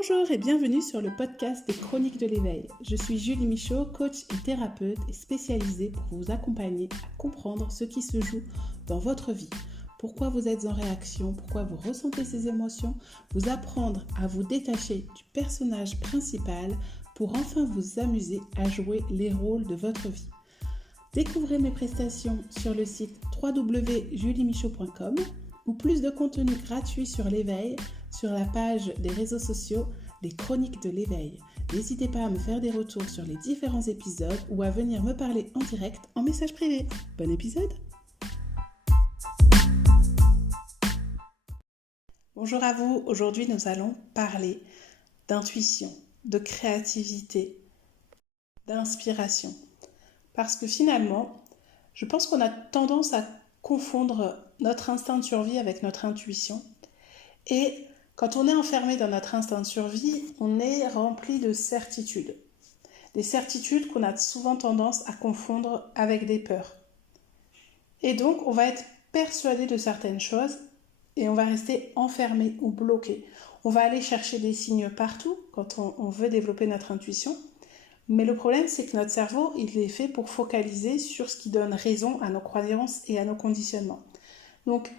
Bonjour et bienvenue sur le podcast des Chroniques de l'éveil. Je suis Julie Michaud, coach et thérapeute et spécialisée pour vous accompagner à comprendre ce qui se joue dans votre vie. Pourquoi vous êtes en réaction, pourquoi vous ressentez ces émotions, vous apprendre à vous détacher du personnage principal pour enfin vous amuser à jouer les rôles de votre vie. Découvrez mes prestations sur le site www.juliemichaud.com ou plus de contenu gratuit sur l'éveil sur la page des réseaux sociaux Les Chroniques de l'éveil. N'hésitez pas à me faire des retours sur les différents épisodes ou à venir me parler en direct en message privé. Bon épisode! Bonjour à vous, aujourd'hui nous allons parler d'intuition, de créativité, d'inspiration. Parce que finalement, je pense qu'on a tendance à confondre notre instinct de survie avec notre intuition. Et quand on est enfermé dans notre instinct de survie, on est rempli de certitudes. Des certitudes qu'on a souvent tendance à confondre avec des peurs. Et donc, on va être persuadé de certaines choses et on va rester enfermé ou bloqué. On va aller chercher des signes partout quand on veut développer notre intuition. Mais le problème, c'est que notre cerveau, il est fait pour focaliser sur ce qui donne raison à nos croyances et à nos conditionnements. Donc,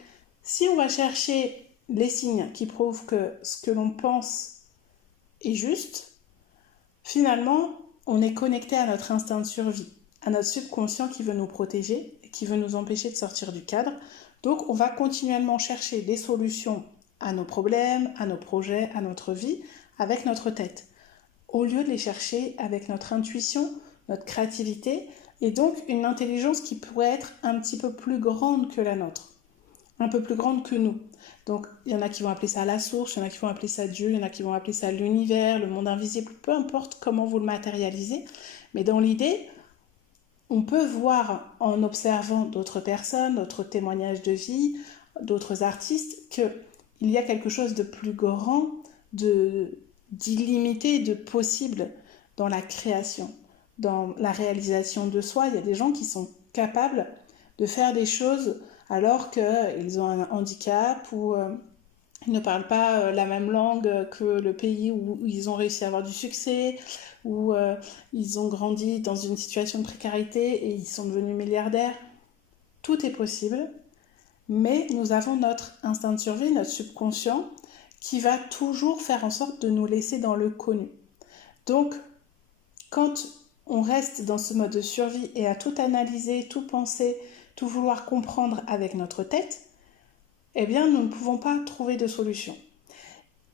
si on va chercher les signes qui prouvent que ce que l'on pense est juste, finalement, on est connecté à notre instinct de survie, à notre subconscient qui veut nous protéger, qui veut nous empêcher de sortir du cadre. Donc, on va continuellement chercher des solutions à nos problèmes, à nos projets, à notre vie, avec notre tête, au lieu de les chercher avec notre intuition, notre créativité, et donc une intelligence qui pourrait être un petit peu plus grande que la nôtre, un peu plus grande que nous. Donc, il y en a qui vont appeler ça la source, il y en a qui vont appeler ça Dieu, il y en a qui vont appeler ça l'univers, le monde invisible, peu importe comment vous le matérialisez. Mais dans l'idée, on peut voir en observant d'autres personnes, d'autres témoignages de vie, d'autres artistes, qu'il y a quelque chose de plus grand, d'illimité, de possible dans la création, dans la réalisation de soi. Il y a des gens qui sont capables de faire des choses alors qu'ils ont un handicap ou ils ne parlent pas la même langue que le pays où ils ont réussi à avoir du succès, ou ils ont grandi dans une situation de précarité et ils sont devenus milliardaires. Tout est possible, mais nous avons notre instinct de survie, notre subconscient, qui va toujours faire en sorte de nous laisser dans le connu. Donc, quand on reste dans ce mode de survie et à tout analyser, tout penser, tout vouloir comprendre avec notre tête, eh bien, nous ne pouvons pas trouver de solution.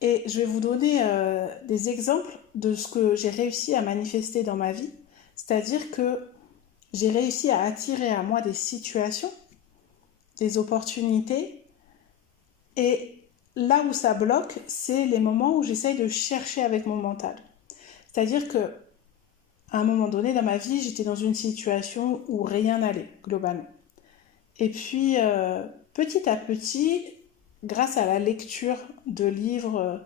Et je vais vous donner des exemples de ce que j'ai réussi à manifester dans ma vie. C'est-à-dire que j'ai réussi à attirer à moi des situations, des opportunités. Et là où ça bloque, c'est les moments où j'essaye de chercher avec mon mental. C'est-à-dire que à un moment donné dans ma vie, j'étais dans une situation où rien n'allait, globalement. Et puis, petit à petit, grâce à la lecture de livres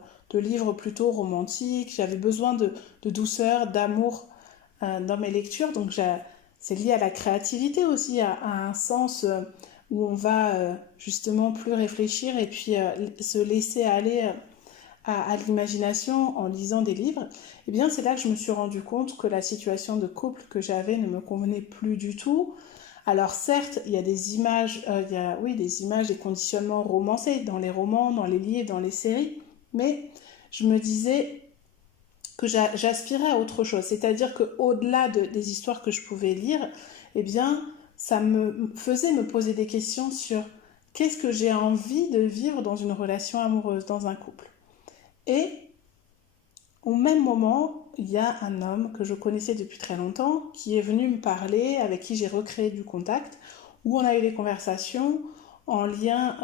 plutôt romantiques, j'avais besoin de douceur, d'amour dans mes lectures. Donc, c'est lié à la créativité aussi, à un sens où on va justement plus réfléchir et puis se laisser aller à l'imagination en lisant des livres. Et bien, c'est là que je me suis rendu compte que la situation de couple que j'avais ne me convenait plus du tout. Alors certes, il y a des images, des images, des conditionnements romancés dans les romans, dans les livres, dans les séries, mais je me disais que j'aspirais à autre chose. C'est-à-dire qu'au-delà des histoires que je pouvais lire, eh bien, ça me faisait me poser des questions sur qu'est-ce que j'ai envie de vivre dans une relation amoureuse, dans un couple. Et au même moment, il y a un homme que je connaissais depuis très longtemps qui est venu me parler, avec qui j'ai recréé du contact, où on a eu des conversations en lien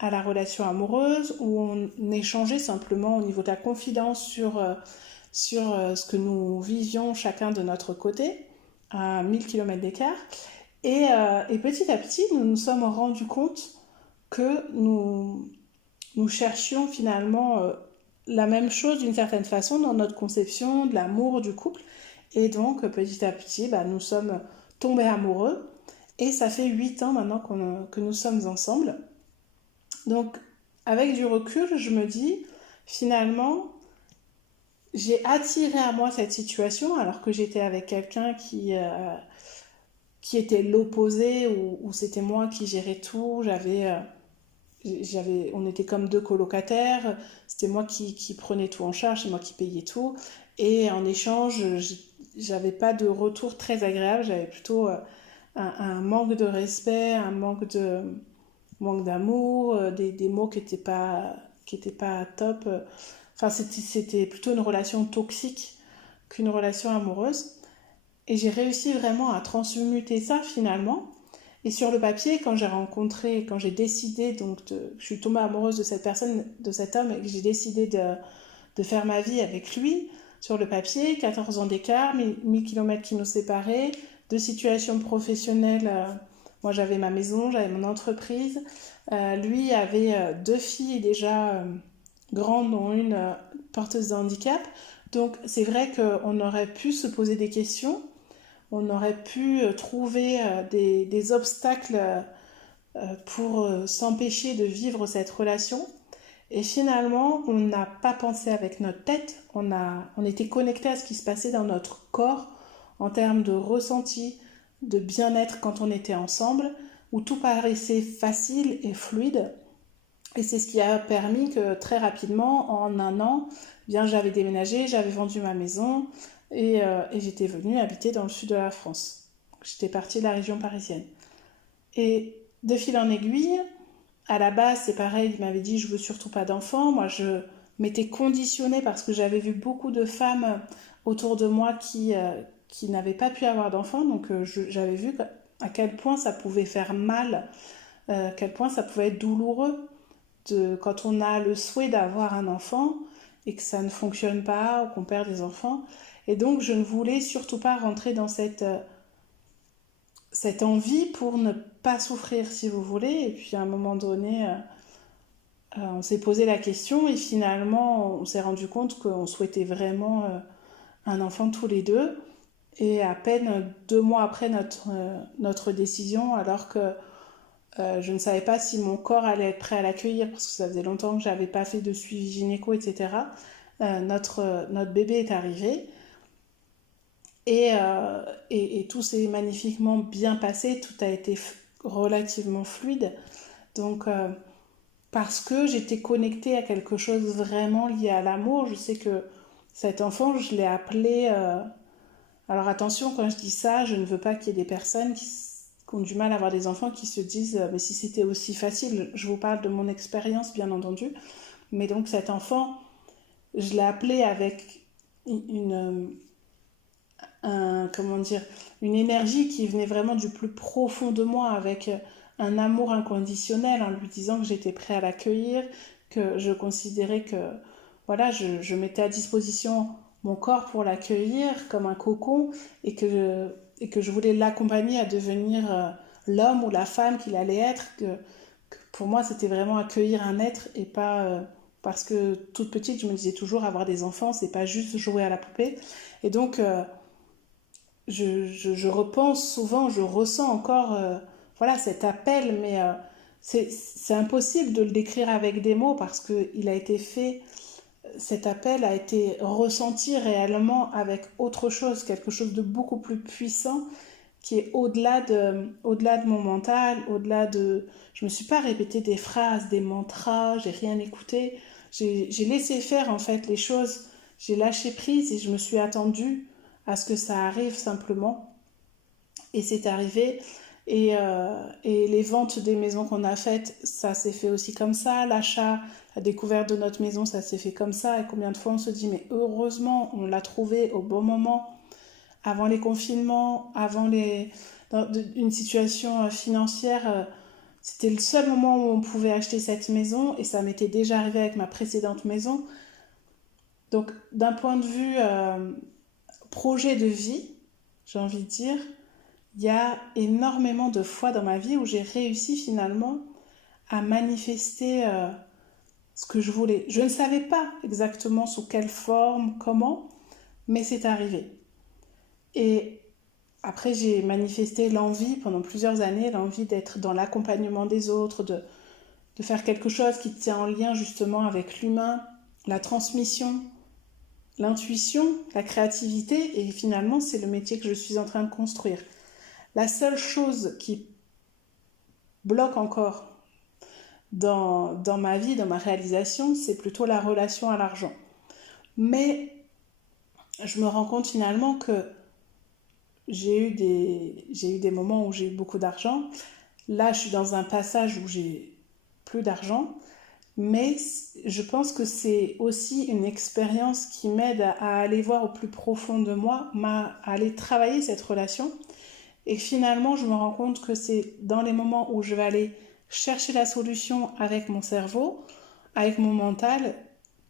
à la relation amoureuse, où on échangeait simplement au niveau de la confidence sur ce que nous vivions chacun de notre côté, à 1000 km d'écart. Et petit à petit, nous nous sommes rendus compte que nous cherchions finalement la même chose d'une certaine façon dans notre conception de l'amour du couple. Et donc, petit à petit, nous sommes tombés amoureux. Et ça fait 8 ans maintenant que nous sommes ensemble. Donc, avec du recul, je me dis, finalement, j'ai attiré à moi cette situation alors que j'étais avec quelqu'un qui était l'opposé, où c'était moi qui gérais tout. On était comme deux colocataires, c'était moi qui prenais tout en charge, c'est moi qui payais tout. Et en échange, j'avais pas de retour très agréable, j'avais plutôt un manque de respect, manque d'amour, des mots qui étaient pas top. Enfin, c'était plutôt une relation toxique qu'une relation amoureuse. Et j'ai réussi vraiment à transmuter ça finalement. Et sur le papier, quand j'ai décidé, je suis tombée amoureuse de cette personne, de cet homme, et que j'ai décidé de faire ma vie avec lui, sur le papier, 14 ans d'écart, 1000 km qui nous séparaient, deux situations professionnelles. Moi, j'avais ma maison, j'avais mon entreprise. Lui avait deux filles déjà grandes, dont une porteuse de handicap. Donc, c'est vrai qu'on aurait pu se poser des questions, on aurait pu trouver des obstacles pour s'empêcher de vivre cette relation. Et finalement, on n'a pas pensé avec notre tête, on était connecté à ce qui se passait dans notre corps en termes de ressenti, de bien-être quand on était ensemble, où tout paraissait facile et fluide. Et c'est ce qui a permis que très rapidement, en un an, bien j'avais déménagé, j'avais vendu ma maison et j'étais venue habiter dans le sud de la France. J'étais partie de la région parisienne. Et de fil en aiguille, à la base, c'est pareil, il m'avait dit je veux surtout pas d'enfants. Moi, je m'étais conditionnée parce que j'avais vu beaucoup de femmes autour de moi qui n'avaient pas pu avoir d'enfants. Donc, j'avais vu à quel point ça pouvait faire mal, à quel point ça pouvait être douloureux quand on a le souhait d'avoir un enfant et que ça ne fonctionne pas ou qu'on perd des enfants. Et donc, je ne voulais surtout pas rentrer dans cette envie pour ne pas souffrir, si vous voulez. Et puis, à un moment donné, on s'est posé la question et finalement, on s'est rendu compte qu'on souhaitait vraiment un enfant tous les deux. Et à peine 2 mois après notre décision, alors que je ne savais pas si mon corps allait être prêt à l'accueillir parce que ça faisait longtemps que je n'avais pas fait de suivi gynéco, etc. Notre bébé est arrivé et tout s'est magnifiquement bien passé, tout a été relativement fluide. Donc, parce que j'étais connectée à quelque chose vraiment lié à l'amour, je sais que cet enfant, je l'ai appelé... alors attention, quand je dis ça, je ne veux pas qu'il y ait des personnes qui ont du mal à avoir des enfants qui se disent mais si c'était aussi facile, je vous parle de mon expérience bien entendu, mais donc cet enfant, je l'ai appelé avec comment dire, une énergie qui venait vraiment du plus profond de moi, avec un amour inconditionnel, en lui disant que j'étais prêt à l'accueillir, que je considérais que voilà, je mettais à disposition mon corps pour l'accueillir comme un cocon et que je voulais l'accompagner à devenir l'homme ou la femme qu'il allait être, que pour moi c'était vraiment accueillir un être et pas parce que toute petite je me disais toujours avoir des enfants c'est pas juste jouer à la poupée. Et donc je repense souvent, je ressens encore voilà, cet appel, mais c'est impossible de le décrire avec des mots parce qu'il a été fait, cet appel a été ressenti réellement avec autre chose, quelque chose de beaucoup plus puissant qui est au-delà de mon mental, au-delà de... Je me suis pas répété des phrases, des mantras, j'ai rien écouté, j'ai laissé faire en fait les choses, j'ai lâché prise et je me suis attendue à ce que ça arrive simplement. Et c'est arrivé. Et les ventes des maisons qu'on a faites, ça s'est fait aussi comme ça. L'achat, la découverte de notre maison, ça s'est fait comme ça. Et combien de fois on se dit, mais heureusement, on l'a trouvé au bon moment, avant les confinements, dans une situation financière. C'était le seul moment où on pouvait acheter cette maison et ça m'était déjà arrivé avec ma précédente maison. Donc, d'un point de vue projet de vie, j'ai envie de dire, il y a énormément de fois dans ma vie où j'ai réussi finalement à manifester ce que je voulais. Je ne savais pas exactement sous quelle forme, comment, mais c'est arrivé. Et après, j'ai manifesté l'envie pendant plusieurs années, l'envie d'être dans l'accompagnement des autres, de faire quelque chose qui tient en lien justement avec l'humain, la transmission, l'intuition, la créativité, et finalement, c'est le métier que je suis en train de construire. La seule chose qui bloque encore dans ma vie, dans ma réalisation, c'est plutôt la relation à l'argent. Mais je me rends compte finalement que j'ai eu des moments où j'ai eu beaucoup d'argent. Là, je suis dans un passage où j'ai plus d'argent. Mais je pense que c'est aussi une expérience qui m'aide à aller voir au plus profond de moi, à aller travailler cette relation. Et finalement, je me rends compte que c'est dans les moments où je vais aller chercher la solution avec mon cerveau, avec mon mental,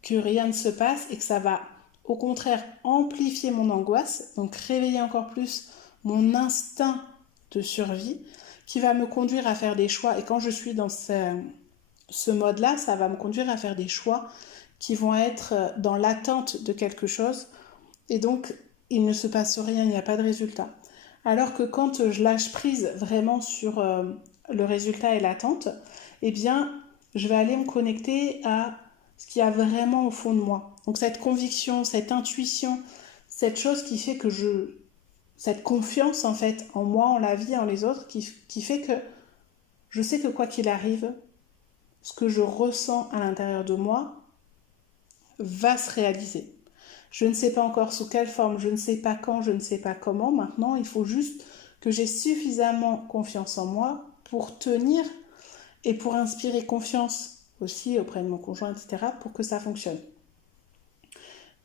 que rien ne se passe et que ça va au contraire amplifier mon angoisse, donc réveiller encore plus mon instinct de survie, qui va me conduire à faire des choix. Et quand je suis dans ce mode-là, ça va me conduire à faire des choix qui vont être dans l'attente de quelque chose. Et donc, il ne se passe rien, il n'y a pas de résultat. Alors que quand je lâche prise vraiment sur le résultat et l'attente, eh bien, je vais aller me connecter à ce qu'il y a vraiment au fond de moi. Donc cette conviction, cette intuition, cette chose qui fait que cette confiance en fait en moi, en la vie, en les autres, qui fait que je sais que quoi qu'il arrive, ce que je ressens à l'intérieur de moi va se réaliser. Je ne sais pas encore sous quelle forme, je ne sais pas quand, je ne sais pas comment. Maintenant, il faut juste que j'ai suffisamment confiance en moi pour tenir et pour inspirer confiance aussi auprès de mon conjoint, etc., pour que ça fonctionne.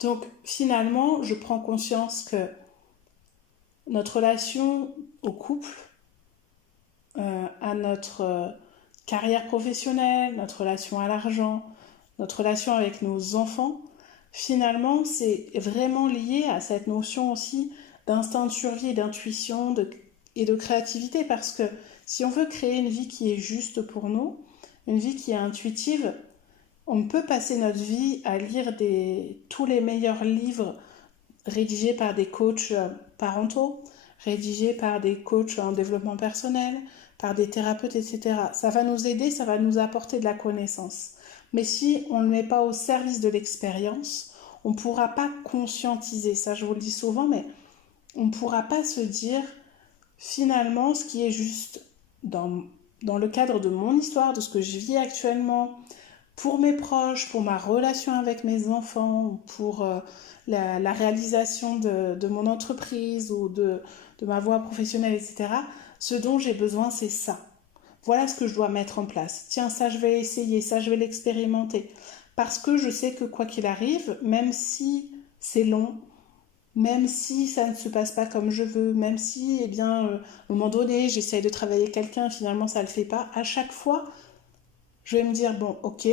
Donc, finalement, je prends conscience que notre relation au couple, à notre carrière professionnelle, notre relation à l'argent, notre relation avec nos enfants, finalement, c'est vraiment lié à cette notion aussi d'instinct de survie et d'intuition et de créativité, parce que si on veut créer une vie qui est juste pour nous, une vie qui est intuitive, on peut passer notre vie à lire tous les meilleurs livres rédigés par des coachs parentaux, rédigés par des coachs en développement personnel, par des thérapeutes, etc. Ça va nous aider, ça va nous apporter de la connaissance. Mais si on ne le met pas au service de l'expérience, on ne pourra pas conscientiser. Ça, je vous le dis souvent, mais on ne pourra pas se dire finalement ce qui est juste dans le cadre de mon histoire, de ce que je vis actuellement, pour mes proches, pour ma relation avec mes enfants, pour la réalisation de mon entreprise ou de ma voie professionnelle, etc. Ce dont j'ai besoin, c'est ça. Voilà ce que je dois mettre en place. Tiens, ça, je vais essayer, ça, je vais l'expérimenter. Parce que je sais que quoi qu'il arrive, même si c'est long, même si ça ne se passe pas comme je veux, même si, eh bien, à un moment donné, j'essaye de travailler avec quelqu'un, finalement, ça ne le fait pas, à chaque fois, je vais me dire, bon, ok,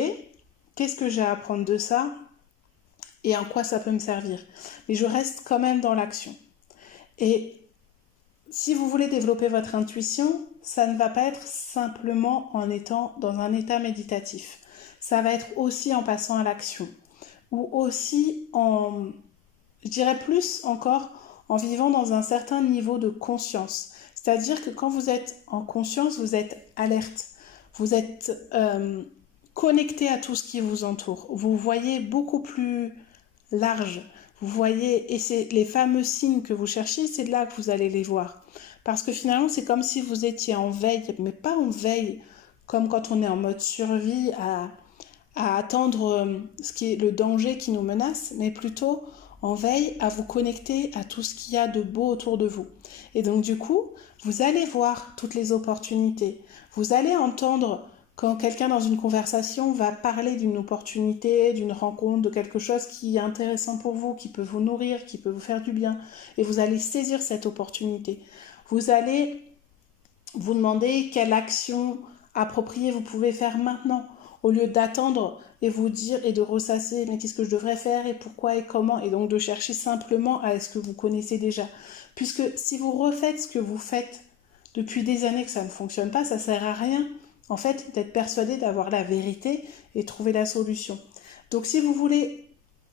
qu'est-ce que j'ai à apprendre de ça et en quoi ça peut me servir? Mais je reste quand même dans l'action. Et si vous voulez développer votre intuition, ça ne va pas être simplement en étant dans un état méditatif. Ça va être aussi en passant à l'action. Ou aussi je dirais plus encore, en vivant dans un certain niveau de conscience. C'est-à-dire que quand vous êtes en conscience, vous êtes alerte. Vous êtes connecté à tout ce qui vous entoure. Vous voyez beaucoup plus large. Vous voyez, et c'est les fameux signes que vous cherchez, c'est de là que vous allez les voir. Parce que finalement, c'est comme si vous étiez en veille, mais pas en veille comme quand on est en mode survie à attendre ce qui est le danger qui nous menace, mais plutôt en veille à vous connecter à tout ce qu'il y a de beau autour de vous. Et donc du coup, vous allez voir toutes les opportunités. Vous allez entendre quand quelqu'un dans une conversation va parler d'une opportunité, d'une rencontre, de quelque chose qui est intéressant pour vous, qui peut vous nourrir, qui peut vous faire du bien. Et vous allez saisir cette opportunité. Vous allez vous demander quelle action appropriée vous pouvez faire maintenant, au lieu d'attendre et vous dire et de ressasser mais qu'est-ce que je devrais faire et pourquoi et comment, et donc de chercher simplement à ce que vous connaissez déjà. Puisque si vous refaites ce que vous faites depuis des années que ça ne fonctionne pas, ça ne sert à rien en fait d'être persuadé d'avoir la vérité et trouver la solution. Donc si vous voulez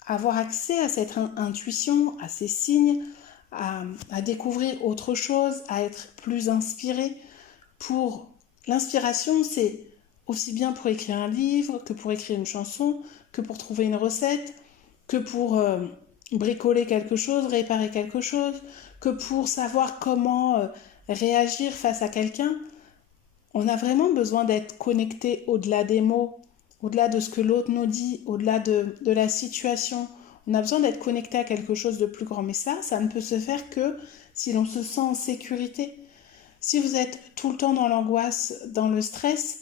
avoir accès à cette intuition, à ces signes, à découvrir autre chose, à être plus inspiré, l'inspiration, c'est aussi bien pour écrire un livre, que pour écrire une chanson, que pour trouver une recette, que pour bricoler quelque chose, réparer quelque chose, que pour savoir comment réagir face à quelqu'un. On a vraiment besoin d'être connecté au-delà des mots, au-delà de ce que l'autre nous dit, au-delà de la situation. On a besoin d'être connecté à quelque chose de plus grand. Mais ça ne peut se faire que si l'on se sent en sécurité. Si vous êtes tout le temps dans l'angoisse, dans le stress,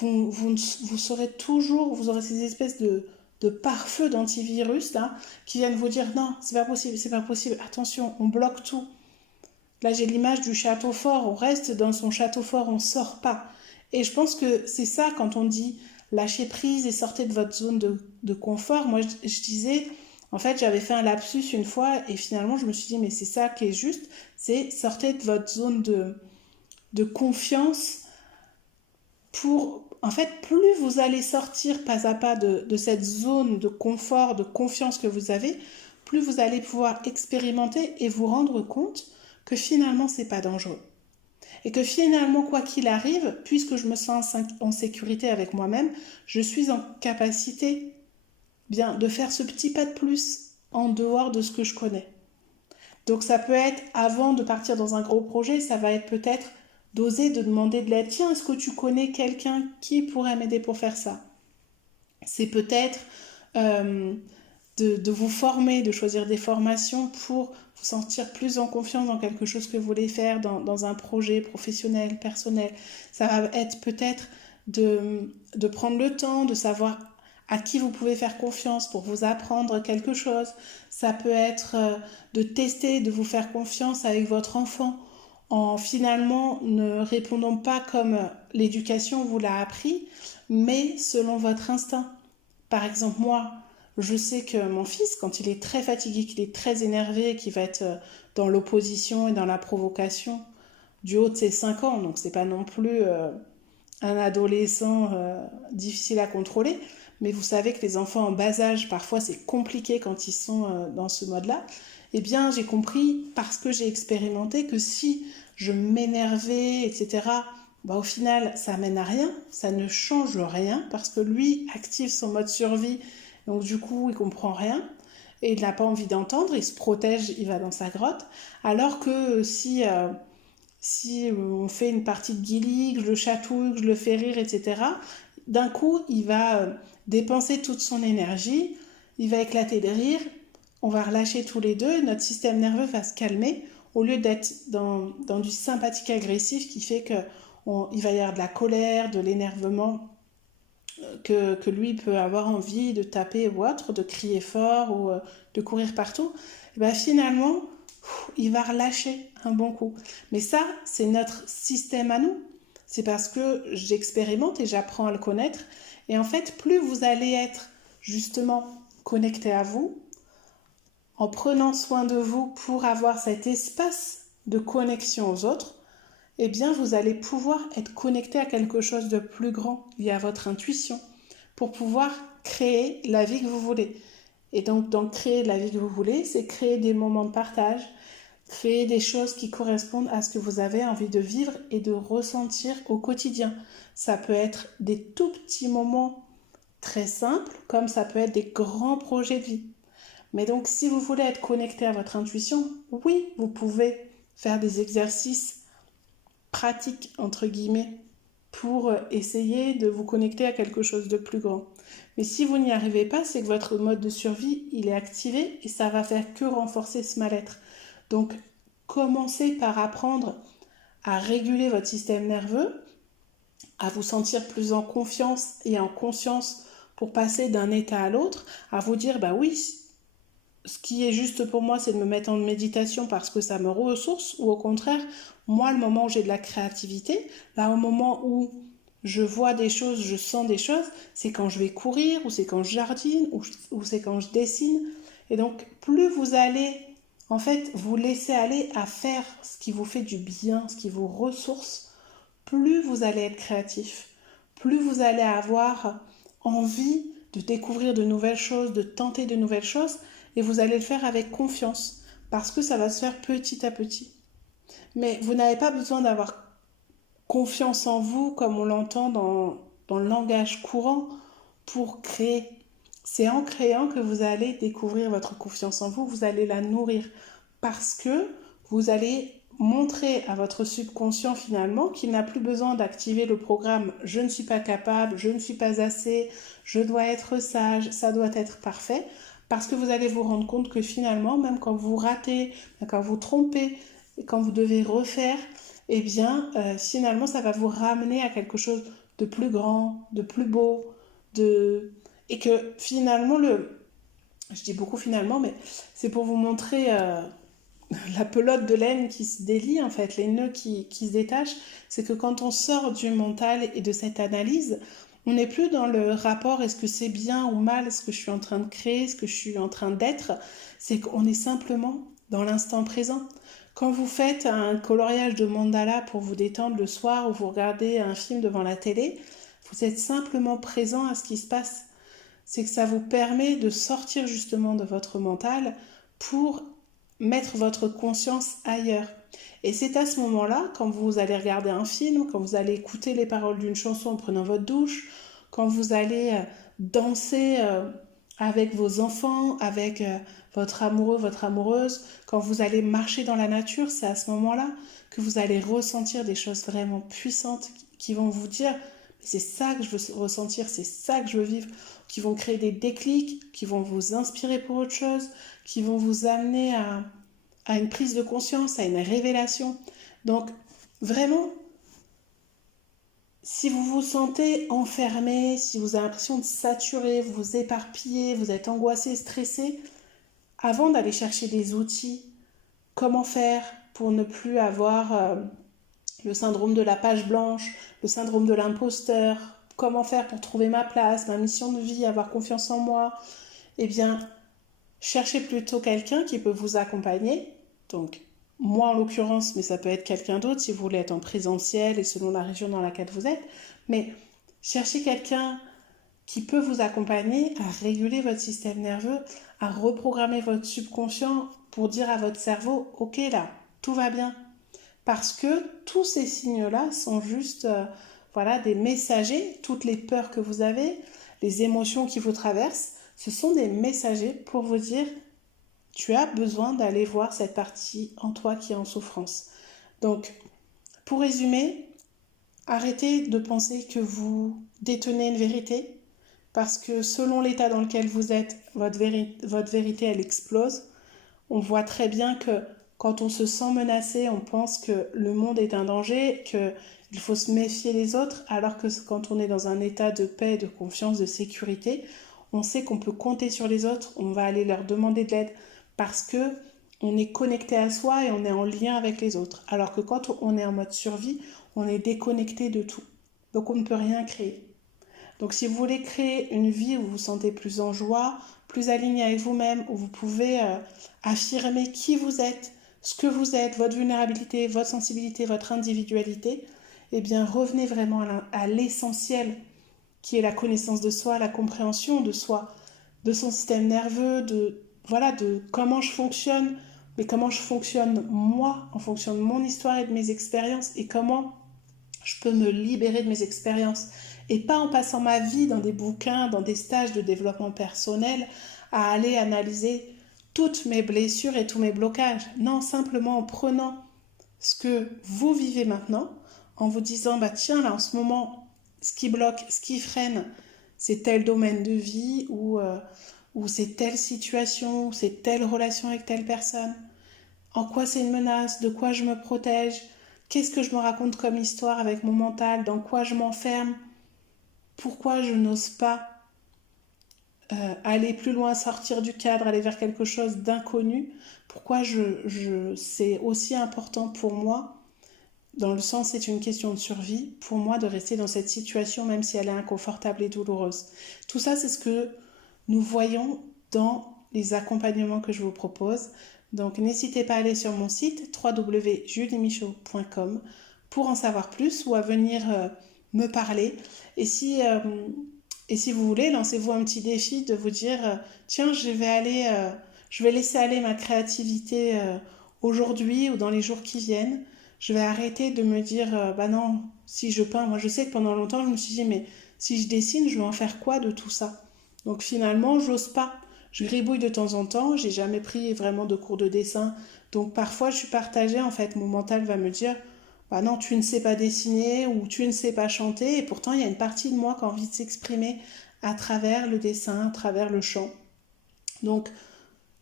vous serez toujours, vous aurez ces espèces de pare-feu d'antivirus là, qui viennent vous dire non, c'est pas possible, attention, on bloque tout. Là, j'ai l'image du château fort, on reste dans son château fort, on ne sort pas. Et je pense que c'est ça quand on dit lâcher prise et sortez de votre zone de confort. Moi, je disais, en fait, j'avais fait un lapsus une fois et finalement, je me suis dit, mais c'est ça qui est juste, c'est sortez de votre zone de confiance pour... En fait, plus vous allez sortir pas à pas de cette zone de confort, de confiance que vous avez, plus vous allez pouvoir expérimenter et vous rendre compte que finalement, c'est pas dangereux. Et que finalement, quoi qu'il arrive, puisque je me sens en sécurité avec moi-même, je suis en capacité bien de faire ce petit pas de plus en dehors de ce que je connais. Donc ça peut être, avant de partir dans un gros projet, ça va être peut-être d'oser de demander de l'aide. Tiens, est-ce que tu connais quelqu'un qui pourrait m'aider pour faire ça? C'est peut-être de vous former, de choisir des formations pour vous sentir plus en confiance dans quelque chose que vous voulez faire, dans un projet professionnel, personnel. Ça va être peut-être de prendre le temps, de savoir à qui vous pouvez faire confiance pour vous apprendre quelque chose. Ça peut être de tester, de vous faire confiance avec votre enfant en finalement ne répondant pas comme l'éducation vous l'a appris, mais selon votre instinct. Par exemple, moi, je sais que mon fils, quand il est très fatigué, qu'il est très énervé, qu'il va être dans l'opposition et dans la provocation du haut de ses 5 ans, donc c'est pas non plus un adolescent difficile à contrôler, mais vous savez que les enfants en bas âge, parfois c'est compliqué quand ils sont dans ce mode-là, eh bien j'ai compris, parce que j'ai expérimenté, que si je m'énervais, etc., bah, au final ça mène à rien, ça ne change rien, parce que lui active son mode survie, donc du coup il comprend rien, et il n'a pas envie d'entendre, il se protège, il va dans sa grotte, alors que si on fait une partie de Gilly, que je le chatouille, que je le fais rire, etc., d'un coup, il va dépenser toute son énergie, il va éclater de rire, on va relâcher tous les deux, notre système nerveux va se calmer, au lieu d'être dans du sympathique agressif qui fait qu'il va y avoir de la colère, de l'énervement, que lui peut avoir envie de taper ou autre, de crier fort ou de courir partout. Et bien finalement, il va relâcher un bon coup. Mais ça, c'est notre système à nous. C'est parce que j'expérimente et j'apprends à le connaître. Et en fait, plus vous allez être justement connecté à vous, en prenant soin de vous pour avoir cet espace de connexion aux autres, eh bien, vous allez pouvoir être connecté à quelque chose de plus grand via votre intuition pour pouvoir créer la vie que vous voulez. Et donc créer la vie que vous voulez, c'est créer des moments de partage, créer des choses qui correspondent à ce que vous avez envie de vivre et de ressentir au quotidien. Ça peut être des tout petits moments très simples, comme ça peut être des grands projets de vie. Mais donc, si vous voulez être connecté à votre intuition, oui, vous pouvez faire des exercices pratiques, entre guillemets, pour essayer de vous connecter à quelque chose de plus grand. Mais si vous n'y arrivez pas, c'est que votre mode de survie, il est activé et ça va faire que renforcer ce mal-être. Donc, commencez par apprendre à réguler votre système nerveux, à vous sentir plus en confiance et en conscience pour passer d'un état à l'autre, à vous dire, bah oui, ce qui est juste pour moi, c'est de me mettre en méditation parce que ça me ressource, ou au contraire, moi, le moment où j'ai de la créativité, là, au moment où je vois des choses, je sens des choses, c'est quand je vais courir, ou c'est quand je jardine, ou c'est quand je dessine. Et donc, plus vous allez, en fait, vous laisser aller à faire ce qui vous fait du bien, ce qui vous ressource, plus vous allez être créatif, plus vous allez avoir envie de découvrir de nouvelles choses, de tenter de nouvelles choses, et vous allez le faire avec confiance, parce que ça va se faire petit à petit. Mais vous n'avez pas besoin d'avoir confiance en vous, comme on l'entend dans le langage courant, pour créer. c'est en créant que vous allez découvrir votre confiance en vous, vous allez la nourrir parce que vous allez montrer à votre subconscient finalement qu'il n'a plus besoin d'activer le programme « je ne suis pas capable, je ne suis pas assez, je dois être sage, ça doit être parfait », parce que vous allez vous rendre compte que finalement, même quand vous ratez, quand vous trompez, quand vous devez refaire, eh bien, finalement, ça va vous ramener à quelque chose de plus grand, de plus beau, et que finalement, je dis beaucoup finalement, mais c'est pour vous montrer la pelote de laine qui se délie, en fait, les nœuds qui se détachent, c'est que quand on sort du mental et de cette analyse, on n'est plus dans le rapport est-ce que c'est bien ou mal, ce que je suis en train de créer, ce que je suis en train d'être, c'est qu'on est simplement dans l'instant présent. Quand vous faites un coloriage de mandala pour vous détendre le soir ou vous regardez un film devant la télé, vous êtes simplement présent à ce qui se passe. C'est que ça vous permet de sortir justement de votre mental pour mettre votre conscience ailleurs. Et c'est à ce moment-là, quand vous allez regarder un film, quand vous allez écouter les paroles d'une chanson en prenant votre douche, quand vous allez danser avec vos enfants, avec votre amoureux, votre amoureuse, quand vous allez marcher dans la nature, c'est à ce moment-là que vous allez ressentir des choses vraiment puissantes qui vont vous dire c'est ça que je veux ressentir, c'est ça que je veux vivre, qui vont créer des déclics, qui vont vous inspirer pour autre chose, qui vont vous amener à une prise de conscience, à une révélation. Donc, vraiment, si vous vous sentez enfermé, si vous avez l'impression de saturer, vous vous éparpillez, vous êtes angoissé, stressé, avant d'aller chercher des outils, comment faire pour ne plus avoir le syndrome de la page blanche, le syndrome de l'imposteur, comment faire pour trouver ma place, ma mission de vie, avoir confiance en moi, eh bien, cherchez plutôt quelqu'un qui peut vous accompagner. Donc, moi en l'occurrence, mais ça peut être quelqu'un d'autre si vous voulez être en présentiel et selon la région dans laquelle vous êtes. Mais cherchez quelqu'un qui peut vous accompagner à réguler votre système nerveux, à reprogrammer votre subconscient pour dire à votre cerveau « Ok là, tout va bien ». Parce que tous ces signes-là sont juste des messagers, toutes les peurs que vous avez, les émotions qui vous traversent, ce sont des messagers pour vous dire tu as besoin d'aller voir cette partie en toi qui est en souffrance. Donc, pour résumer, arrêtez de penser que vous détenez une vérité, parce que selon l'état dans lequel vous êtes, votre vérité, elle explose. On voit très bien que quand on se sent menacé, on pense que le monde est un danger, qu'il faut se méfier des autres, alors que quand on est dans un état de paix, de confiance, de sécurité, on sait qu'on peut compter sur les autres, on va aller leur demander de l'aide parce que on est connecté à soi et on est en lien avec les autres. Alors que quand on est en mode survie, on est déconnecté de tout. Donc on ne peut rien créer. Donc si vous voulez créer une vie où vous vous sentez plus en joie, plus aligné avec vous-même, où vous pouvez affirmer qui vous êtes, ce que vous êtes, votre vulnérabilité, votre sensibilité, votre individualité, eh bien revenez vraiment à l'essentiel qui est la connaissance de soi, la compréhension de soi, de son système nerveux, de comment je fonctionne, mais comment je fonctionne moi, en fonction de mon histoire et de mes expériences, et comment je peux me libérer de mes expériences. Et pas en passant ma vie dans des bouquins, dans des stages de développement personnel, à aller analyser toutes mes blessures et tous mes blocages. Non, simplement en prenant ce que vous vivez maintenant, en vous disant, tiens, là, en ce moment, ce qui bloque, ce qui freine, c'est tel domaine de vie ou c'est telle situation, ou c'est telle relation avec telle personne. En quoi c'est une menace, de quoi je me protège, qu'est-ce que je me raconte comme histoire avec mon mental, dans quoi je m'enferme, pourquoi je n'ose pas aller plus loin, sortir du cadre, aller vers quelque chose d'inconnu, pourquoi c'est aussi important pour moi, dans le sens c'est une question de survie, pour moi de rester dans cette situation même si elle est inconfortable et douloureuse. Tout ça c'est ce que nous voyons dans les accompagnements que je vous propose. Donc n'hésitez pas à aller sur mon site www.juliemichaud.com pour en savoir plus ou à venir me parler. Et si vous voulez, lancez-vous un petit défi de vous dire tiens, je vais laisser aller ma créativité aujourd'hui ou dans les jours qui viennent. Je vais arrêter de me dire non, si je peins, moi je sais que pendant longtemps je me suis dit mais si je dessine, je vais en faire quoi de tout ça ? Donc finalement, j'ose pas. Je gribouille de temps en temps, j'ai jamais pris vraiment de cours de dessin. Donc parfois, je suis partagée, en fait. Mon mental va me dire, bah non, tu ne sais pas dessiner ou tu ne sais pas chanter. Et pourtant, il y a une partie de moi qui a envie de s'exprimer à travers le dessin, à travers le chant. Donc,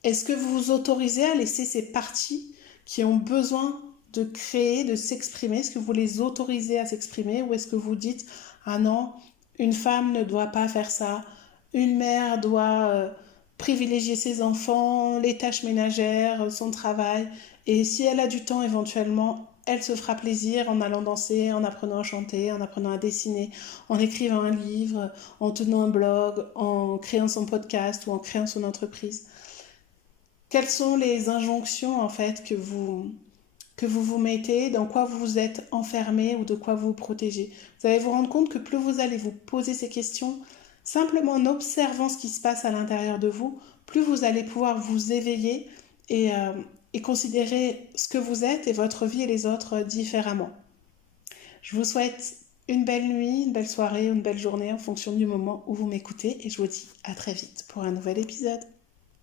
est-ce que vous vous autorisez à laisser ces parties qui ont besoin de créer, de s'exprimer? Est-ce que vous les autorisez à s'exprimer ou est-ce que vous dites, ah non, une femme ne doit pas faire ça, une mère doit privilégier ses enfants, les tâches ménagères, son travail, et si elle a du temps éventuellement, elle se fera plaisir en allant danser, en apprenant à chanter, en apprenant à dessiner, en écrivant un livre, en tenant un blog, en créant son podcast ou en créant son entreprise. Quelles sont les injonctions en fait que vous mettez, dans quoi vous vous êtes enfermé ou de quoi vous vous protégez? Vous allez vous rendre compte que plus vous allez vous poser ces questions, simplement en observant ce qui se passe à l'intérieur de vous, plus vous allez pouvoir vous éveiller et considérer ce que vous êtes et votre vie et les autres différemment. Je vous souhaite une belle nuit, une belle soirée, une belle journée en fonction du moment où vous m'écoutez et je vous dis à très vite pour un nouvel épisode.